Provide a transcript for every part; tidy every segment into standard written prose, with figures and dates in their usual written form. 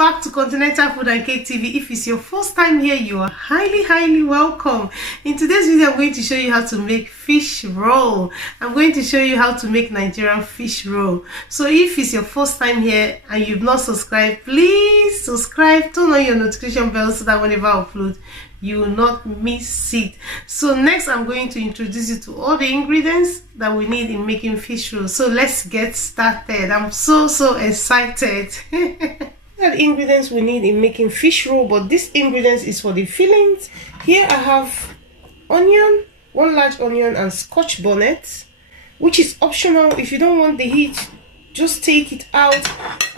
back to Continental Food and Cake TV. If it's your first time here, you are highly welcome. In today's video, I'm going to show you how to make fish roll. I'm going to show you how to make Nigerian fish roll. So if it's your first time here and you've not subscribed, please subscribe, turn on your notification bell so that whenever I upload, you will not miss it. So next, I'm going to introduce you to all the ingredients that we need in making fish roll. So let's get started. I'm so excited. The ingredients we need in making fish roll, but this ingredients is for the fillings. Here I have onion, one large onion, and scotch bonnet, which is optional. If you don't want the heat, just take it out.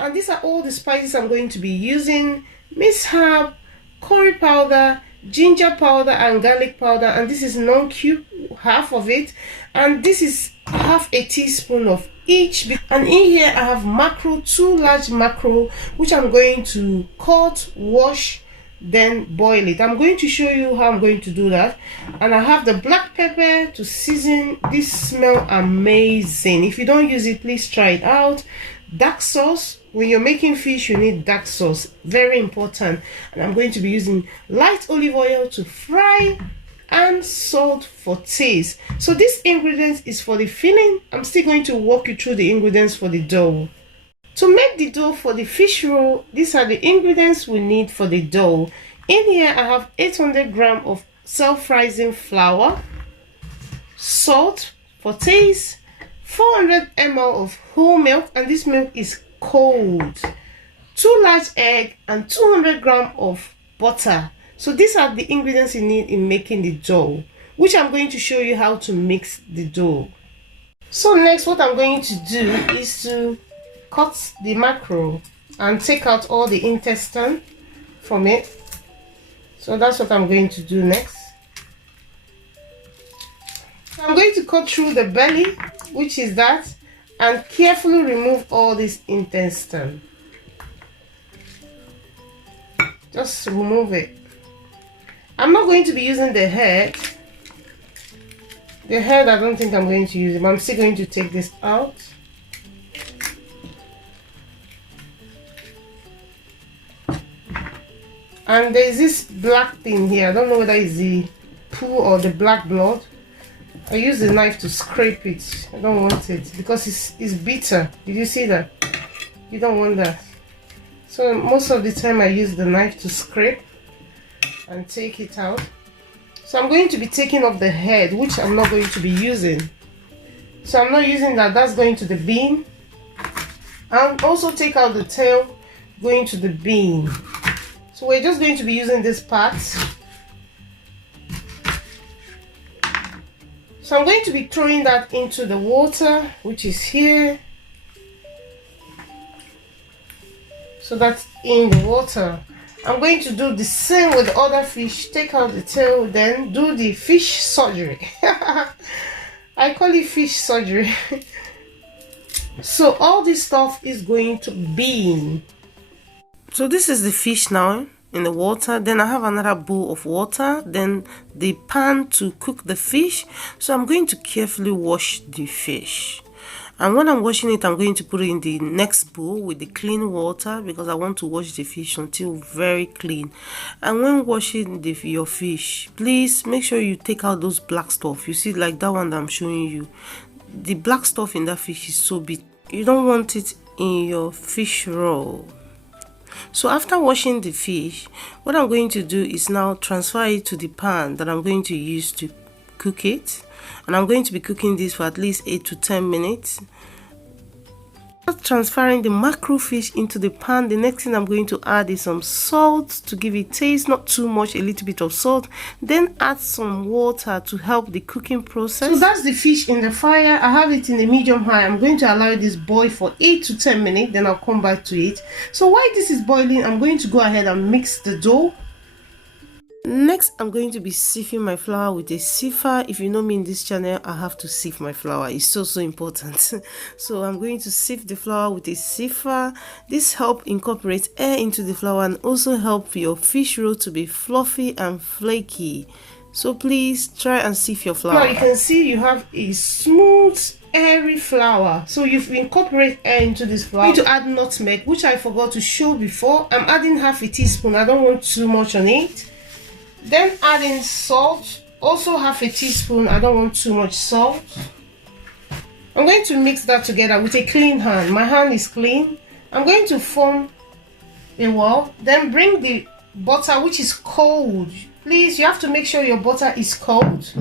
And these are all the spices I'm going to be using: minced herb, curry powder, ginger powder, and garlic powder. And this is non-cube, half of it, and this is half a teaspoon of each. And in here I have mackerel, 2 large mackerel, which I'm going to cut, wash, then boil it. I'm going to show you how I'm going to do that. And I have the black pepper to season. This smells amazing. If you don't use it, please try it out. Dark sauce. When you're making fish, you need dark sauce, very important. And I'm going to be using light olive oil to fry, and salt for taste. So this ingredient is for the filling. I'm still going to walk you through the ingredients for the dough. To make the dough for the fish roll, these are the ingredients we need for the dough. In here I have 800 grams of self-rising flour, salt for taste, 400 ml of whole milk, and this milk is cold, 2 large eggs, and 200 grams of butter. So these are the ingredients you need in making the dough, which I'm going to show you how to mix the dough. So next, what I'm going to do is to cut the mackerel and take out all the intestine from it. So that's what I'm going to do next. So I'm going to cut through the belly, which is that, and carefully remove all this intestine. Just remove it. I'm not going to be using the head. The head, I don't think I'm going to use it, but I'm still going to take this out. And there's this black thing here. I don't know whether it's the poo or the black blood. I use the knife to scrape it. I don't want it because it's bitter. Did you see that? You don't want that. So most of the time I use the knife to scrape and take it out. So I'm going to be taking off the head, which I'm not going to be using. So I'm not using that. That's going to the bin. And also take out the tail, going to the bin. So we're just going to be using this part. So I'm going to be throwing that into the water, which is here. So that's in the water. I'm going to do the same with the other fish. Take out the tail, then do the fish surgery. I call it fish surgery. So all this stuff is going to bin. So this is the fish now in the water. Then I have another bowl of water, then the pan to cook the fish. So I'm going to carefully wash the fish, and when I'm washing it, I'm going to put it in the next bowl with the clean water, because I want to wash the fish until very clean. And when washing your fish, please make sure you take out those black stuff. You see, like that one that I'm showing you, the black stuff in that fish is so big. You don't want it in your fish roll. So after washing the fish, what I'm going to do is now transfer it to the pan that I'm going to use to cook it. And I'm going to be cooking this for at least 8 to 10 minutes. Transferring the mackerel fish into the pan, the next thing I'm going to add is some salt to give it taste, not too much, a little bit of salt. Then add some water to help the cooking process. So that's the fish in the fire. I have it in the medium high. I'm going to allow this boil for 8 to 10 minutes, then I'll come back to it. So while this is boiling, I'm going to go ahead and mix the dough. Next, I'm going to be sifting my flour with a sifter. If you know me in this channel, I have to sift my flour. It's so important. So I'm going to sift the flour with a sifter. This helps incorporate air into the flour and also help your fish roll to be fluffy and flaky. So please try and sift your flour. Now you can see you have a smooth airy flour. So you've incorporated air into this flour. I'm going to add nutmeg, which I forgot to show before. I'm adding half a teaspoon. I don't want too much on it. Then adding salt, also half a teaspoon. I don't want too much salt. I'm going to mix that together with a clean hand. My hand is clean. I'm going to form a wall. Then bring the butter, which is cold. Please, you have to make sure your butter is cold.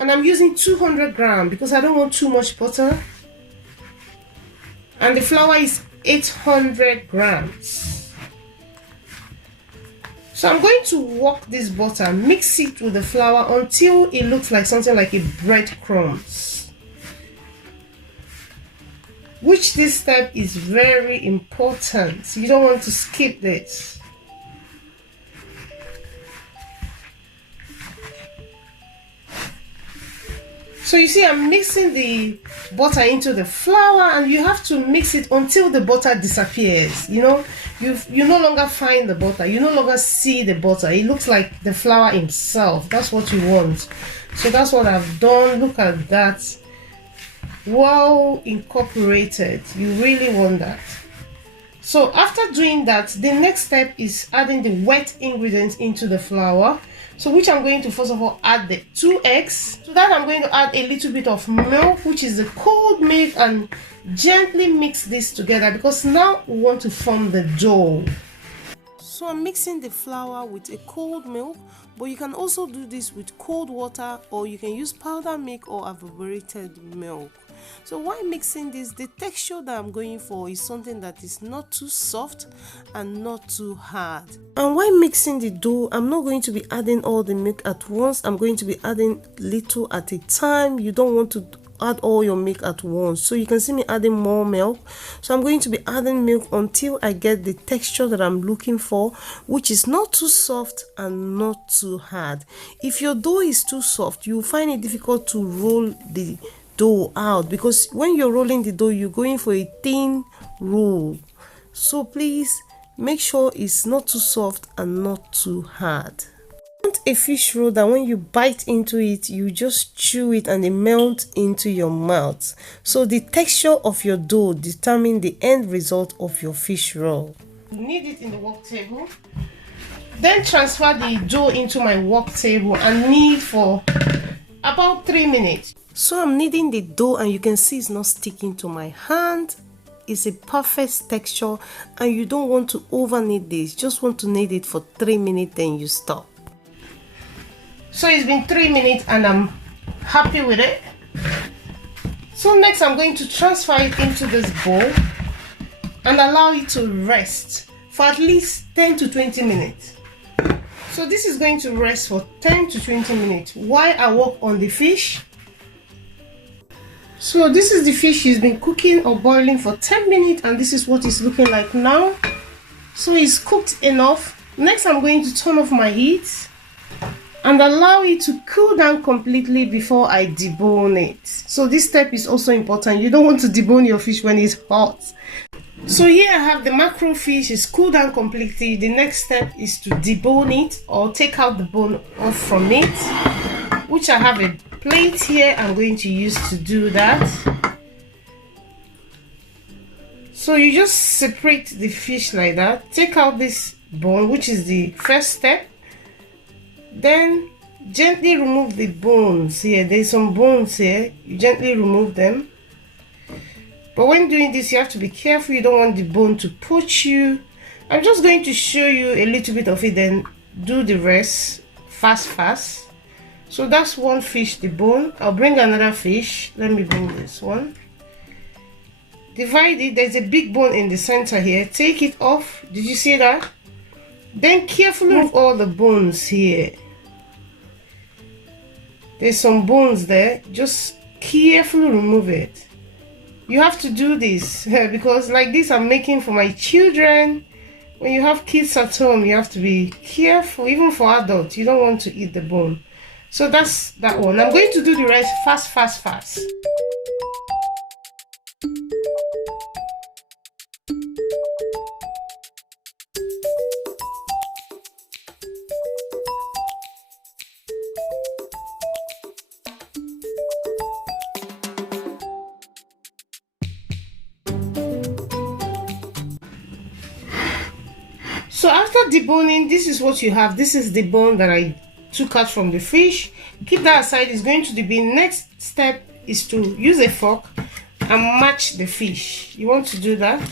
And I'm using 200 grams because I don't want too much butter. And the flour is 800 grams. So I'm going to work this butter, mix it with the flour until it looks like something like a breadcrumbs. Which this step is very important. You don't want to skip this. So you see, I'm mixing the butter into the flour, and you have to mix it until the butter disappears. You know, you no longer find the butter. You no longer see the butter. It looks like the flour himself. That's what you want. So that's what I've done. Look at that. Well incorporated. You really want that. So after doing that, the next step is adding the wet ingredients into the flour. So which I'm going to first of all add the 2 eggs. To that I'm going to add a little bit of milk, which is the cold milk, and gently mix this together because now we want to form the dough. So I'm mixing the flour with a cold milk, but you can also do this with cold water, or you can use powdered milk or evaporated milk. So while mixing this, the texture that I'm going for is something that is not too soft and not too hard. And while mixing the dough, I'm not going to be adding all the milk at once. I'm going to be adding little at a time. You don't want to add all your milk at once. So you can see me adding more milk. So I'm going to be adding milk until I get the texture that I'm looking for, which is not too soft and not too hard. If your dough is too soft, you'll find it difficult to roll the dough out, because when you're rolling the dough, you're going for a thin roll. So please make sure it's not too soft and not too hard. Want a fish roll that when you bite into it, you just chew it and it melts into your mouth. So the texture of your dough determines the end result of your fish roll. You knead it in the work table. Then transfer the dough into my work table and knead for about 3 minutes. So I'm kneading the dough, and you can see it's not sticking to my hand. It's a perfect texture, and you don't want to over knead this. Just want to knead it for 3 minutes, then you stop. So it's been 3 minutes and I'm happy with it. So next I'm going to transfer it into this bowl and allow it to rest for at least 10 to 20 minutes. So this is going to rest for 10 to 20 minutes while I work on the fish. So this is the fish. It's been cooking or boiling for 10 minutes, and this is what it's looking like now. So it's cooked enough. Next I'm going to turn off my heat and allow it to cool down completely before I debone it. So this step is also important. You don't want to debone your fish when it's hot. So here I have the mackerel fish. It's cooled down completely. The next step is to debone it or take out the bone off from it, which I have a plate here I'm going to use to do that. So you just separate the fish like that. Take out this bone, which is the first step. Then gently remove the bones here. There's some bones here. You gently remove them. But when doing this, you have to be careful. You don't want the bone to poach you. I'm just going to show you a little bit of it, then do the rest fast. So that's one fish, the bone. I'll bring another fish. Let me bring this one. Divide it. There's a big bone in the center here. Take it off. Did you see that? Then carefully remove all the bones here. There's some bones there. Just carefully remove it. You have to do this because like this I'm making for my children. When you have kids at home, you have to be careful. Even for adults, you don't want to eat the bone. So that's that one. I'm going to do the rest fast. So after deboning, this is what you have. This is the bone that I took out from the fish. Keep that aside. It's going to the bin. Next step is to use a fork and match the fish. You want to do that.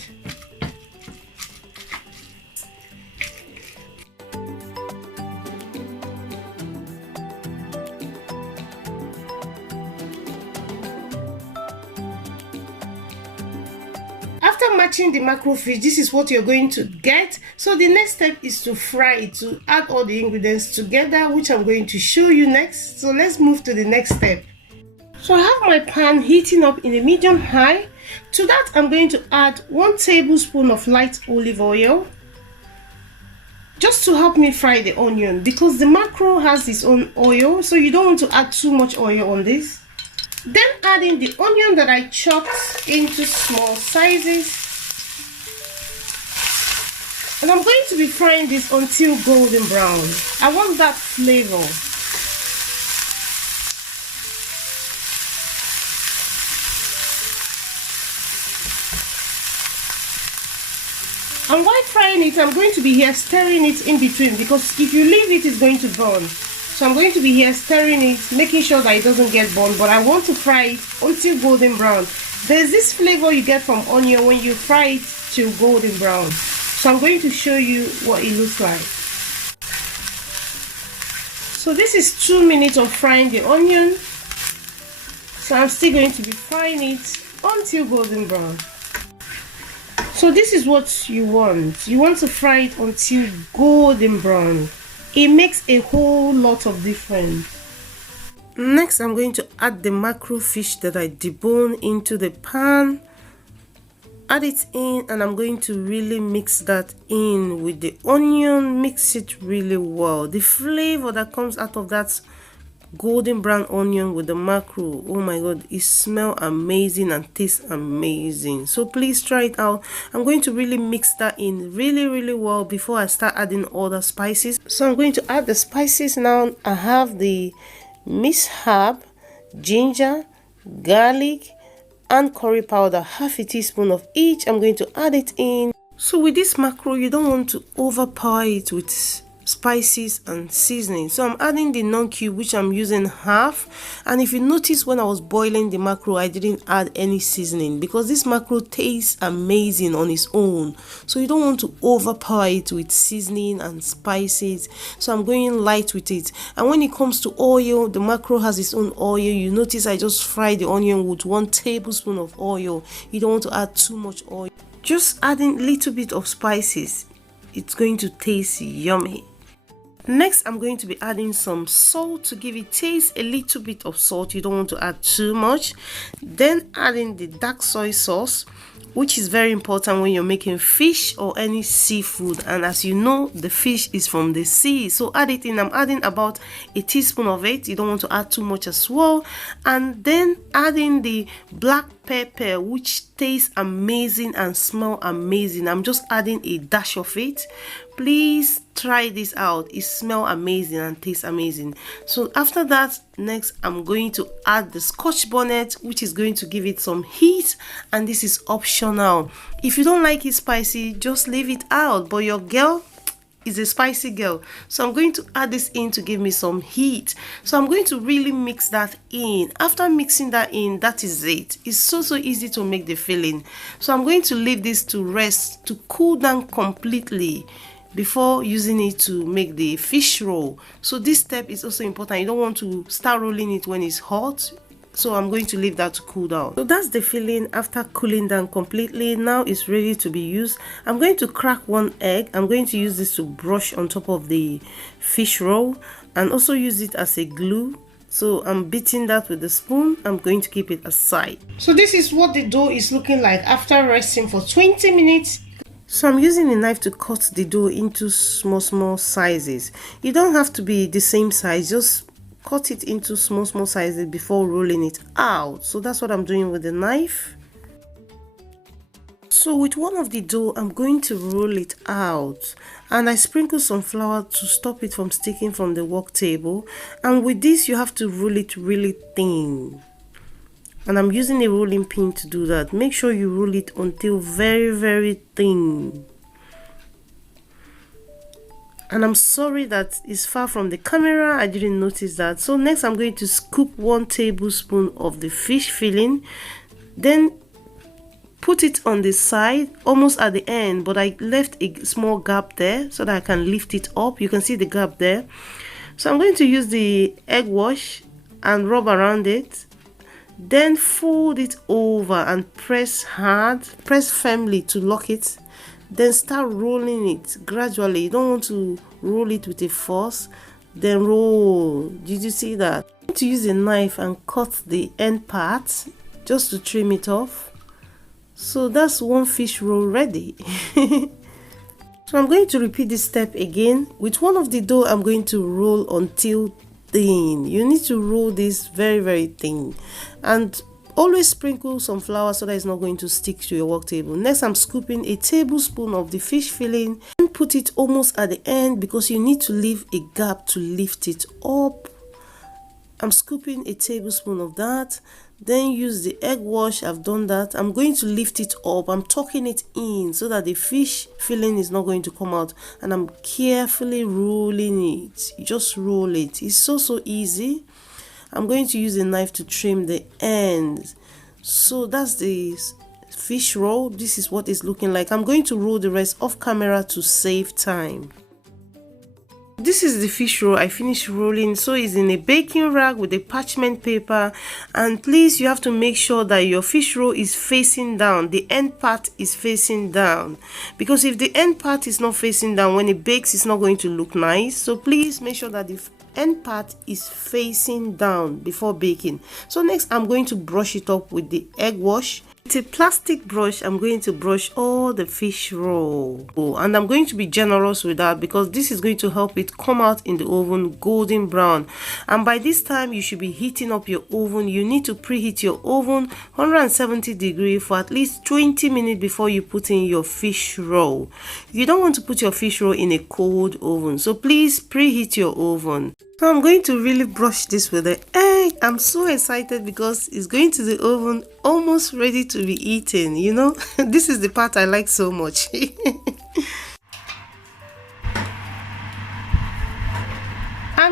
After matching the mackerel fish, this is what you're going to get. So the next step is to fry it, to add all the ingredients together, which I'm going to show you next. So let's move to the next step. So I have my pan heating up in a medium high. To that, I'm going to add 1 tablespoon of light olive oil, just to help me fry the onion, because the mackerel has its own oil, so you don't want to add too much oil on this. Then add in the onion that I chopped into small sizes. And I'm going to be frying this until golden brown. I want that flavor. And while frying it, I'm going to be here stirring it in between, because if you leave it, it's going to burn. So I'm going to be here stirring it, making sure that it doesn't get burned, but I want to fry it until golden brown. There's this flavor you get from onion when you fry it till golden brown. So I'm going to show you what it looks like. So this is 2 minutes of frying the onion. So I'm still going to be frying it until golden brown. So this is what you want. You want to fry it until golden brown. It makes a whole lot of difference. Next, I'm going to add the mackerel fish that I debone into the pan. Add it in, and I'm going to really mix that in with the onion. Mix it really well. The flavor that comes out of that golden brown onion with the mackerel, oh my god, it smells amazing and tastes amazing. So please try it out. I'm going to really mix that in really well before I start adding other spices. So I'm going to add the spices now. I have the minced herb, ginger, garlic, and curry powder, half a teaspoon of each. I'm going to add it in. So with this mackerel, you don't want to overpower it with spices and seasoning. So I'm adding the non-cube, which I'm using half. And if you notice, when I was boiling the mackerel, I didn't add any seasoning, because this mackerel tastes amazing on its own. So you don't want to overpower it with seasoning and spices. So I'm going light with it. And when it comes to oil, the mackerel has its own oil. You notice I just fried the onion with 1 tablespoon of oil. You don't want to add too much oil. Just adding a little bit of spices, it's going to taste yummy. Next, I'm going to be adding some salt to give it taste, a little bit of salt. You don't want to add too much. Then adding the dark soy sauce, which is very important when you're making fish or any seafood. And as you know, the fish is from the sea. So add it in. I'm adding about a teaspoon of it. You don't want to add too much as well. And then adding the black pepper, which tastes amazing and smell amazing. I'm just adding a dash of it. Please try this out. It smells amazing and tastes amazing. So after that, next I'm going to add the scotch bonnet, which is going to give it some heat, and this is optional. If you don't like it spicy, just leave it out, but your girl is a spicy girl, so I'm going to add this in to give me some heat. So I'm going to really mix that in. After mixing that in, that is it. It's so easy to make the filling. So I'm going to leave this to rest, to cool down completely before using it to make the fish roll. So this step is also important. You don't want to start rolling it when it's hot. So I'm going to leave that to cool down. So that's the filling after cooling down completely. Now it's ready to be used. I'm going to crack 1 egg. I'm going to use this to brush on top of the fish roll and also use it as a glue. So I'm beating that with the spoon. I'm going to keep it aside. So this is what the dough is looking like after resting for 20 minutes. So I'm using a knife to cut the dough into small sizes. You don't have to be the same size, just cut it into small sizes before rolling it out. So that's what I'm doing with the knife. So with one of the dough, I'm going to roll it out, and I sprinkle some flour to stop it from sticking from the work table. And with this, you have to roll it really thin, and I'm using a rolling pin to do that. Make sure you roll it until very thin. And I'm sorry that it's far from the camera, I didn't notice that. So next I'm going to scoop 1 tablespoon of the fish filling, then put it on the side almost at the end, but I left a small gap there so that I can lift it up. You can see the gap there. So I'm going to use the egg wash and rub around it, then fold it over and press hard, press firmly to lock it, then start rolling it gradually. You don't want to roll it with a force, then roll. Did you see that? I'm going to use a knife and cut the end part just to trim it off. So that's 1 fish roll ready. So I'm going to repeat this step again. With one of the dough, I'm going to roll until thin. You need to roll this very, very thin. And always sprinkle some flour so that it's not going to stick to your work table. Next, I'm scooping a tablespoon of the fish filling and put it almost at the end because you need to leave a gap to lift it up. I'm scooping a tablespoon of that. Then use the egg wash. I've done that. I'm going to lift it up. I'm tucking it in so that the fish filling is not going to come out. And I'm carefully rolling it. You just roll it. It's so easy. I'm going to use a knife to trim the ends. So that's the fish roll. This is what it's looking like. I'm going to roll the rest off camera to save time. This is the fish roll I finished rolling. So it's in a baking rag with a parchment paper, and please, you have to make sure that your fish roll is facing down. The end part is facing down, because if the end part is not facing down, when it bakes, it's not going to look nice. So please make sure that the end part is facing down before baking. So next, I'm going to brush it up with the egg wash. With a plastic brush, I'm going to brush all the fish roll, and I'm going to be generous with that because this is going to help it come out in the oven golden brown. And by this time, you should be heating up your oven. You need to preheat your oven 170 degrees for at least 20 minutes before you put in your fish roll. You don't want to put your fish roll in a cold oven, so please preheat your oven. So I'm going to really brush this with the egg. I'm so excited because it's going to the oven almost ready to be eaten, you know. This is the part I like so much. And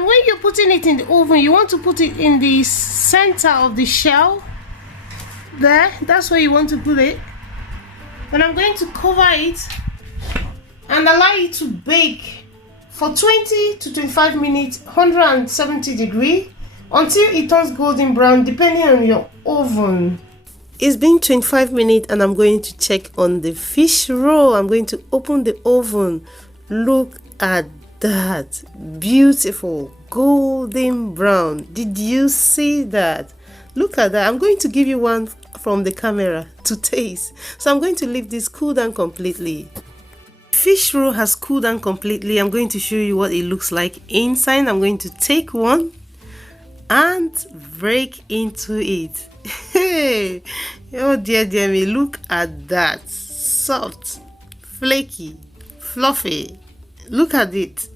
when you're putting it in the oven, you want to put it in the center of the shell. There, that's where you want to put it. And I'm going to cover it and allow it to bake for 20 to 25 minutes, 170 degrees, until it turns golden brown, depending on your oven. It's been 25 minutes and I'm going to check on the fish roll. I'm going to open the oven. Look at that. Beautiful golden brown. Did you see that? Look at that. I'm going to give you one from the camera to taste. So I'm going to leave this cool down completely. Fish roll has cooled down completely. I'm going to show you what it looks like inside. I'm going to take one and break into it. Hey, oh dear me, look at that. Soft, flaky, fluffy. Look at it.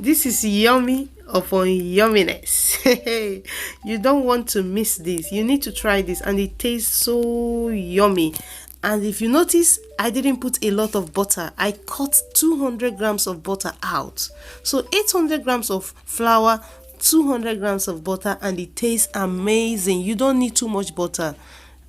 This is yummy upon yumminess. You don't want to miss this. You need to try this, and it tastes so yummy. And if you notice, I didn't put a lot of butter. I cut 200 grams of butter out. So 800 grams of flour, 200 grams of butter, and it tastes amazing. You don't need too much butter.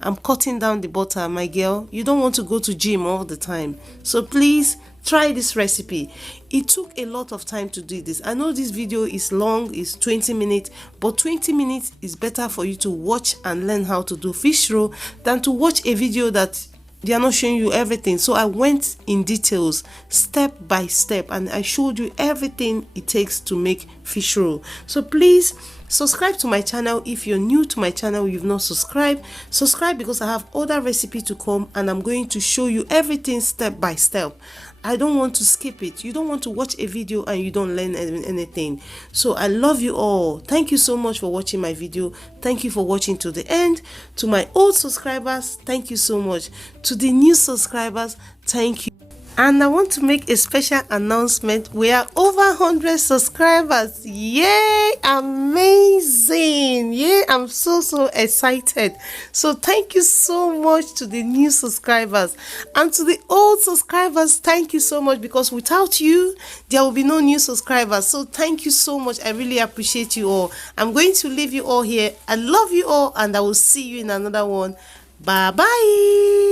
I'm cutting down the butter, my girl. You don't want to go to gym all the time. So please try this recipe. It took a lot of time to do this. I know this video is long, it's 20 minutes, but 20 minutes is better for you to watch and learn how to do fish roll than to watch a video that they are not showing you everything. So I went in details, step by step, and I showed you everything it takes to make fish roll. So please subscribe to my channel. If you're new to my channel, you've not subscribed, subscribe, because I have other recipes to come and I'm going to show you everything step by step. I don't want to skip it. You don't want to watch a video and you don't learn anything. So I love you all. Thank you so much for watching my video. Thank you for watching to the end. To my old subscribers, thank you so much. To the new subscribers, thank you. And I want to make a special announcement. We are over 100 subscribers. Yay! Amazing! Yay! I'm so excited. So thank you so much to the new subscribers. And to the old subscribers, thank you so much, because without you, there will be no new subscribers. So thank you so much. I really appreciate you all. I'm going to leave you all here. I love you all, and I will see you in another one. Bye-bye.